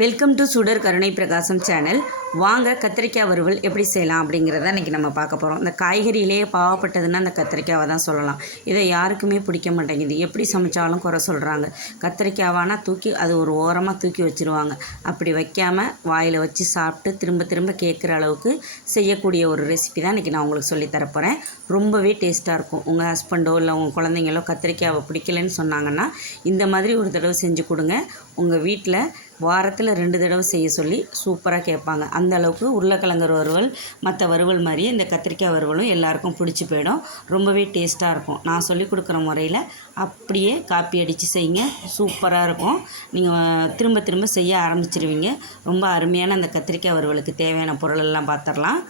Welcome to சுடர் கருணை பிரகாசம் சேனல் வாங்க கத்திரிக்காய் வறுவல் எப்படி செய்யலாம் அப்படிங்கிறத இன்றைக்கி நம்ம பார்க்க போகிறோம் இந்த காய்கறியிலேயே பாவப்பட்டதுன்னா அந்த கத்திரிக்காவை தான் சொல்லலாம். இதை யாருக்குமே பிடிக்க மாட்டேங்குது. எப்படி சமைச்சாலும் குறை சொல்கிறாங்க கத்திரிக்காவானா தூக்கி அது ஒரு ஓரமாக தூக்கி வச்சுருவாங்க. அப்படி வைக்காமல் வாயில் வச்சு சாப்பிட்டு திரும்ப திரும்ப கேட்குற அளவுக்கு செய்யக்கூடிய ஒரு ரெசிபி தான் இன்றைக்கி நான் உங்களுக்கு சொல்லித் தரப் போகிறேன் ரொம்பவே டேஸ்ட்டாக இருக்கும். உங்கள் ஹஸ்பண்டோ இல்லை உங்கள் குழந்தைங்களோ கத்திரிக்காவை பிடிக்கலன்னு சொன்னாங்கன்னா இந்த மாதிரி ஒரு தடவை செஞ்சு கொடுங்க. உங்கள் வீட்டில் வாரத்தில் ரெண்டு தடவை செய்ய சொல்லி சூப்பராக கேட்பாங்க. அந்த அளவுக்கு உருளைக்கிழங்கு வறுவல் மற்ற வறுவல் மாதிரியே இந்த கத்திரிக்காய் வறுவலும் எல்லாருக்கும் பிடிச்சி போயிடும். ரொம்பவே டேஸ்ட்டாக இருக்கும். நான் சொல்லி கொடுக்குற முறையில் அப்படியே காப்பி அடித்து செய்யுங்க. சூப்பராக இருக்கும். நீங்கள் திரும்ப திரும்ப செய்ய ஆரம்பிச்சிருவீங்க. ரொம்ப அருமையான அந்த கத்திரிக்காய் வறுவலுக்கு தேவையான பொருளெல்லாம் பார்த்துடலாம்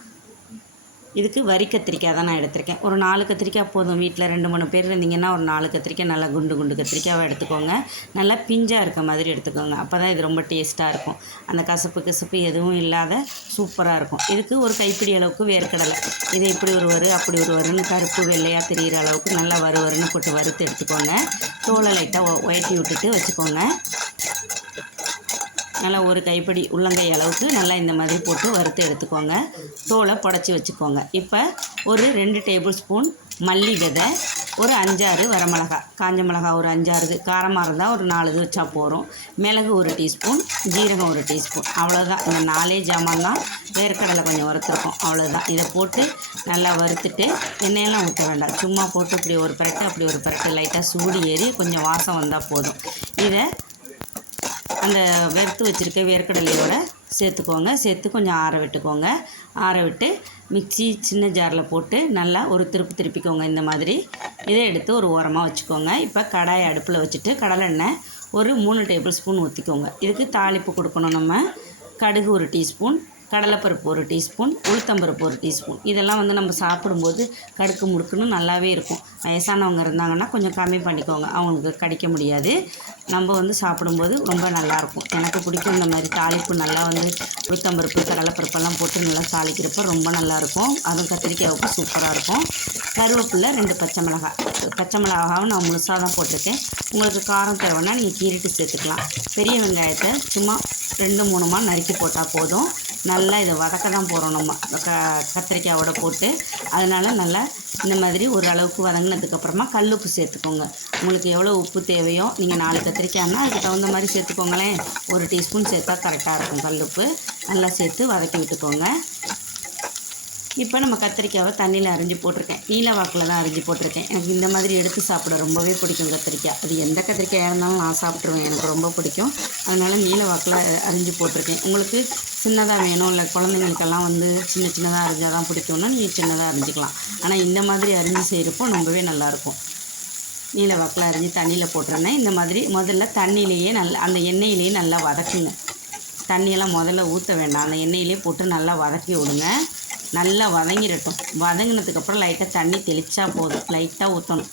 இதுக்கு வரி கத்திரிக்காய் தான் நான் எடுத்திருக்கேன். ஒரு நாலு கத்திரிக்காய் போதும். வீட்டில் ரெண்டு மூணு பேர் இருந்தீங்கன்னா ஒரு நாலு கத்திரிக்காய் நல்லா குண்டு குண்டு கத்திரிக்காவை எடுத்துக்கோங்க. நல்லா பிஞ்சாக இருக்க மாதிரி எடுத்துக்கோங்க. அப்போ தான் இது ரொம்ப டேஸ்ட்டாக இருக்கும். அந்த கசப்பு கசப்பு எதுவும் இல்லாத சூப்பராக இருக்கும். இதுக்கு ஒரு கைப்பிடி அளவுக்கு வேர்க்கடலை. இது இப்படி ஒரு வரு அப்படி ஒரு வருன்னு கருப்பு வெள்ளையாக தெரிகிற அளவுக்கு நல்லா வறு வருன்னு போட்டு வறுத்து எடுத்துக்கோங்க. தோலை லைட்டாக ஒயட்டி விட்டுட்டு வச்சுக்கோங்க. நல்லா ஒரு கைப்பிடி உள்ளங்கை அளவுக்கு நல்லா இந்த மாதிரி போட்டு வறுத்து எடுத்துக்கோங்க. தோலை புடச்சி வச்சுக்கோங்க. இப்போ ஒரு ரெண்டு டேபிள் ஸ்பூன் மல்லி விதை ஒரு அஞ்சாறு வரமிளகா காஞ்ச மிளகா ஒரு அஞ்சாறு காரமாக இருந்தால் ஒரு நாலு இது வச்சா போகிறோம் மிளகு ஒரு டீஸ்பூன் ஜீரகம் ஒரு டீஸ்பூன். அவ்வளோதான் இந்த நாலே ஜாமான் தான் வேர்க்கடலை கொஞ்சம் வறுத்துருக்கோம். அவ்வளோதான் இதை போட்டு நல்லா வறுத்துட்டு எண்ணெயெல்லாம் ஊற்ற வேண்டாம். சும்மா போட்டு இப்படி ஒரு பரட்டு அப்படி ஒரு பரட்டு. லைட்டாக சூடு ஏறி கொஞ்சம் வாசம் வந்தால் போதும். இதை அந்த வறுத்து வச்சுருக்க வேர்க்கடலையோட சேர்த்துக்கோங்க. சேர்த்து கொஞ்சம் ஆற விட்டுக்கோங்க. ஆற விட்டு மிக்ஸி சின்ன ஜாரில் போட்டு நல்லா ஒரு திருப்பி திருப்பிக்கோங்க. இந்த மாதிரி இதை எடுத்து ஒரு ஓரமாக வச்சுக்கோங்க. இப்போ கடாயை அடுப்பில் வச்சுட்டு கடலெண்ணெய் ஒரு மூணு டேபிள் ஸ்பூன் ஊற்றிக்கோங்க இதுக்கு தாளிப்பு கொடுக்கணும் நம்ம. கடுகு ஒரு டீஸ்பூன் கடலைப்பருப்பு ஒரு டீஸ்பூன் உளுத்தம்பருப்பு ஒரு டீஸ்பூன். இதெல்லாம் வந்து நம்ம சாப்பிடும்போது கடுக்கு முடுக்குன்னு நல்லாவே இருக்கும். வயசானவங்க இருந்தாங்கன்னா கொஞ்சம் கம்மி பண்ணிக்கோங்க. அவங்களுக்கு கடிக்க முடியாது. நம்ம வந்து சாப்பிடும்போது ரொம்ப நல்லாயிருக்கும் எனக்கு பிடிக்கும் இந்த மாதிரி தாளிப்பு. நல்லா வந்து உளுத்தம்பருப்பு கடலைப்பருப்பெல்லாம் போட்டு நல்லா தாளிக்கிறப்ப ரொம்ப நல்லாயிருக்கும் அதுவும் கத்திரிக்காய்க்கு சூப்பராக இருக்கும். கருவேப்பிலை ரெண்டு பச்சை மிளகாய். பச்சை மிளகாவும் நான் முழுசாக தான் போட்டிருக்கேன். உங்களுக்கு காரம் தேவைன்னா நீங்கள் கீறிட்டு சேர்த்துக்கலாம். பெரிய வெங்காயத்தை சும்மா ரெண்டு மூணுமா நறுக்கி போட்டால் போதும். நல்லா நல்லா இதை வதக்க தான் போகிறோம் நம்ம. க கத்திரிக்காயோட போட்டு. அதனால் நல்லா இந்த மாதிரி ஒரு அளவுக்கு வதங்கினதுக்கப்புறமா கல் உப்பு சேர்த்துக்கோங்க. உங்களுக்கு எவ்வளோ உப்பு தேவையோ நீங்கள் நாலு கத்திரிக்காய்னா அதுக்கு தகுந்த மாதிரி சேர்த்துக்கோங்களேன். ஒரு டீஸ்பூன் சேர்த்தா கரெக்டாக இருக்கும் கல் உப்பு. நல்லா சேர்த்து வதக்கி விட்டுக்கோங்க. இப்போ நம்ம கத்திரிக்காவை தண்ணியில் அரிஞ்சு போட்டிருக்கேன். நீல வாக்கில் தான் அரிஞ்சு போட்டிருக்கேன். எனக்கு இந்த மாதிரி எடுத்து சாப்பிட ரொம்பவே பிடிக்கும் கத்திரிக்காய். அது எந்த கத்திரிக்காயாக இருந்தாலும் நான் சாப்பிட்ருவேன் எனக்கு ரொம்ப பிடிக்கும். அதனால் நீல வாக்கில் அரிஞ்சு போட்டிருக்கேன். உங்களுக்கு சின்னதாக வேணும் இல்லை குழந்தைங்களுக்கெல்லாம் வந்து சின்ன சின்னதாக அரிஞ்சால் தான் பிடிக்கும்னா நீங்கள் சின்னதாக அரிஞ்சிக்கலாம். ஆனால் இந்த மாதிரி அரிஞ்சு செய்கிறப்போ ரொம்பவே நல்லாயிருக்கும். நீல வாக்கில் அரிஞ்சு தண்ணியில் போட்டுருந்தேன். இந்த மாதிரி முதல்ல தண்ணியிலேயே நல்லா அந்த எண்ணெயிலேயே நல்லா வதக்குங்க. தண்ணியெல்லாம் முதல்ல ஊற்ற வேண்டாம். அந்த எண்ணெயிலே போட்டு நல்லா வதக்கி விடுங்க. நல்லா வதங்கிடட்டும். வதங்கினதுக்கப்புறம் லைட்டாக தண்ணி தெளித்தா போதும். லைட்டாக ஊற்றணும்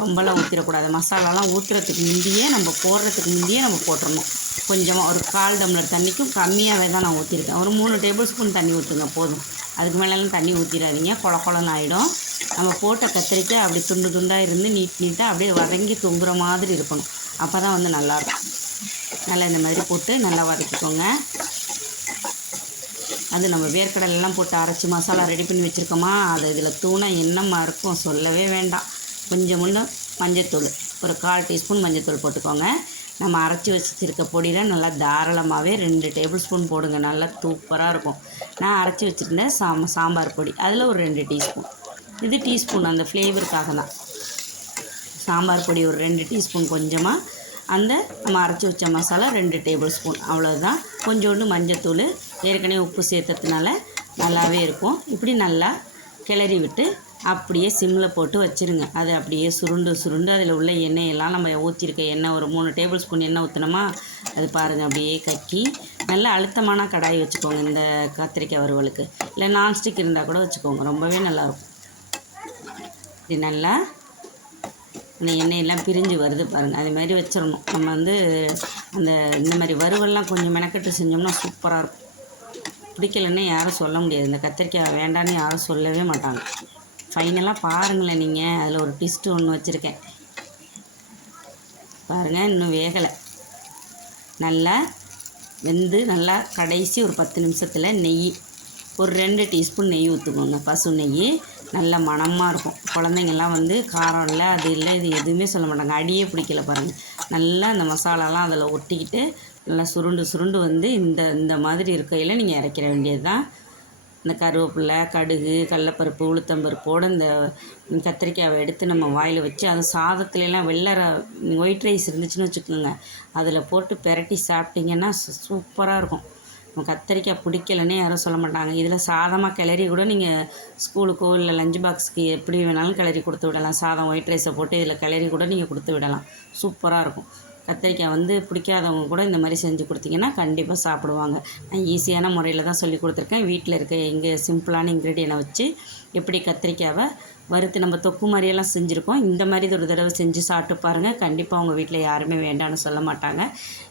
ரொம்பலாம் ஊற்றிடக்கூடாது மசாலாலாம் ஊற்றுறதுக்கு முந்தியே நம்ம போடுறதுக்கு முந்தியே நம்ம போட்டுடணும் கொஞ்சமாக ஒரு கால் டம்ளர் தண்ணிக்கும் கம்மியாகவே தான் நான் ஊற்றிருக்கேன் ஒரு மூணு டேபிள் ஸ்பூன் தண்ணி ஊற்றுங்க போதும். அதுக்கு மேலெல்லாம் தண்ணி ஊற்றிடாதீங்க கொல குளம் ஆகிடும் நம்ம போட்ட கத்திரிக்காய் அப்படி துண்டு துண்டாக இருந்து நீட் நீட்டாக அப்படியே வதங்கி தொங்குற மாதிரி இருக்கணும். அப்போ தான் வந்து நல்லாயிருக்கும் நல்லா இந்த மாதிரி போட்டு நல்லா வதக்கிக்கோங்க. அது நம்ம வேர்க்கடலெல்லாம் போட்டு அரைச்சி மசாலா ரெடி பண்ணி வச்சுருக்கோமா அதை இதில் தூணை என்னம்மா இருக்கும் சொல்லவே வேண்டாம். கொஞ்சம் முன்ன மஞ்சத்தூள் ஒரு கால் டீஸ்பூன் மஞ்சத்தூள் போட்டுக்கோங்க. நம்ம அரைச்சி வச்சுருக்க பொடியில் நல்லா தாராளமாகவே ரெண்டு டேபிள் ஸ்பூன் போடுங்க நல்லா சூப்பராக இருக்கும். நான் அரைச்சி வச்சுருந்தேன் சாம் சாம்பார் பொடி அதில் ஒரு ரெண்டு டீஸ்பூன். இது டீஸ்பூன் அந்த ஃப்ளேவருக்காக தான். சாம்பார் பொடி ஒரு ரெண்டு டீஸ்பூன் கொஞ்சமாக அந்த நம்ம அரைச்சி வச்ச மசாலா ரெண்டு டேபிள் ஸ்பூன் அவ்வளோதான் கொஞ்சோண்டு மஞ்சத்தூள் ஏற்கனவே உப்பு சேர்த்ததுனால நல்லாவே இருக்கும். இப்படி நல்லா கிளறி விட்டு அப்படியே சிம்மில் போட்டு வச்சுருங்க. அது அப்படியே சுருண்டு சுருண்டு அதில் உள்ள எண்ணெயெல்லாம் நம்ம ஊற்றிருக்க எண்ணெய் ஒரு மூணு டேபிள் ஸ்பூன் எண்ணெய் ஊற்றினோமா அது பாருங்கள் அப்படியே கக்கி. நல்லா அழுத்தமான கடாய் வச்சுக்கோங்க இந்த கத்திரிக்காய் வறுவலுக்கு. இல்லை நான்ஸ்டிக் இருந்தால் கூட வச்சுக்கோங்க. ரொம்பவே நல்லாயிருக்கும் இது நல்லா அந்த எண்ணெயெல்லாம் பிரிஞ்சு வருது பாருங்கள் அது மாதிரி வச்சிடணும் நம்ம வந்து அந்த இந்த மாதிரி வறுவல்லாம் கொஞ்சம் மெனக்கட்டு செஞ்சோம்னா சூப்பராக இருக்கும். பிடிக்கலன்னு யாரும் சொல்ல முடியாது. இந்த கத்திரிக்காய் வேண்டான்னு யாரும் சொல்லவே மாட்டாங்க. ஃபைனலாக பாருங்களேன் நீங்கள் அதில் ஒரு டிஸ்ட்டு ஒன்று வச்சுருக்கேன். பாருங்கள் இன்னும் வேகலை. நல்லா வெந்து நல்லா கடைசி ஒரு பத்து நிமிஷத்தில் நெய் ஒரு ரெண்டு டீஸ்பூன் நெய் ஊற்றுக்கோங்க பசு நெய் நல்ல மணமாக இருக்கும். குழந்தைங்கள்லாம் வந்து காரம் இல்லை அது இல்லை இது எதுவுமே சொல்ல மாட்டாங்க. அடியே பிடிக்கல பாருங்கள் நல்லா அந்த மசாலாலாம் அதில் ஒட்டிக்கிட்டு நல்லா சுருண்டு சுருண்டு வந்து இந்த இந்த மாதிரி இருக்கையில் நீங்கள் இறக்கிற வேண்டியது தான் இந்த கருவேப்பிலை கடுகு கடலப்பருப்பு உளுத்தம்பருப்போடு இந்த கத்திரிக்காவை எடுத்து நம்ம வாயில் வச்சு அது சாதத்துலலாம் வெள்ளை ஒயிட் ரைஸ் இருந்துச்சுன்னு வச்சுக்கோங்க. அதில் போட்டு பெரட்டி சாப்பிட்டிங்கன்னா சூப்பராக இருக்கும். கத்திரிக்காய் பிடிக்கலன்னே யாரும் சொல்ல மாட்டாங்க. இதில் சாதமாக கிளறி கூட நீங்கள் ஸ்கூலுக்கோ இல்லை லஞ்ச் பாக்ஸுக்கு எப்படி வேணாலும் கிளறி கொடுத்து விடலாம். சாதம் ஒயிட் ரைஸை போட்டு இதில் கிளறி கூட நீங்கள் கொடுத்து விடலாம். சூப்பராக இருக்கும். கத்திரிக்காய் வந்து பிடிக்காதவங்க கூட இந்த மாதிரி செஞ்சு கொடுத்தீங்கன்னா கண்டிப்பாக சாப்பிடுவாங்க. நான் ஈஸியான முறையில் தான் சொல்லி கொடுத்துருக்கேன். வீட்டில் இருக்க எங்கள் சிம்பிளான இன்க்ரீடியனை வச்சு எப்படி கத்திரிக்காவை வறுத்து நம்ம தொக்கு மாதிரியெல்லாம் செஞ்சுருக்கோம். இந்த மாதிரி ஒரு தடவை செஞ்சு சாப்பிட்டு பாருங்கள் கண்டிப்பாக உங்கள் வீட்டில் யாருமே வேண்டாம்னு சொல்ல மாட்டாங்க.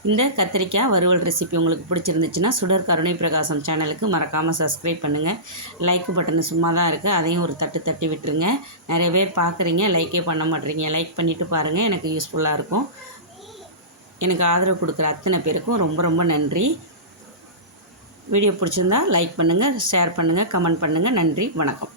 இந்த கத்திரிக்காய் வறுவல் ரெசிபி உங்களுக்கு பிடிச்சிருந்துச்சுன்னா சுடர் கருணை பிரகாசம் சேனலுக்கு மறக்காமல் சப்ஸ்கிரைப் பண்ணுங்கள் லைக் பட்டன் சும்மா தான் இருக்குது அதையும் ஒரு தட்டு தட்டி விட்டுருங்க. நிறைய பேர் பார்க்குறீங்க லைக்கே பண்ண மாட்டேறீங்க லைக் பண்ணிவிட்டு பாருங்கள் எனக்கு யூஸ்ஃபுல்லாக இருக்கும். எனக்கு ஆதரவு கொடுக்குற அத்தனை பேருக்கும் ரொம்ப ரொம்ப நன்றி. வீடியோ பிடிச்சிருந்தா லைக் பண்ணுங்கள் ஷேர் பண்ணுங்கள் கமெண்ட் பண்ணுங்கள் நன்றி வணக்கம்.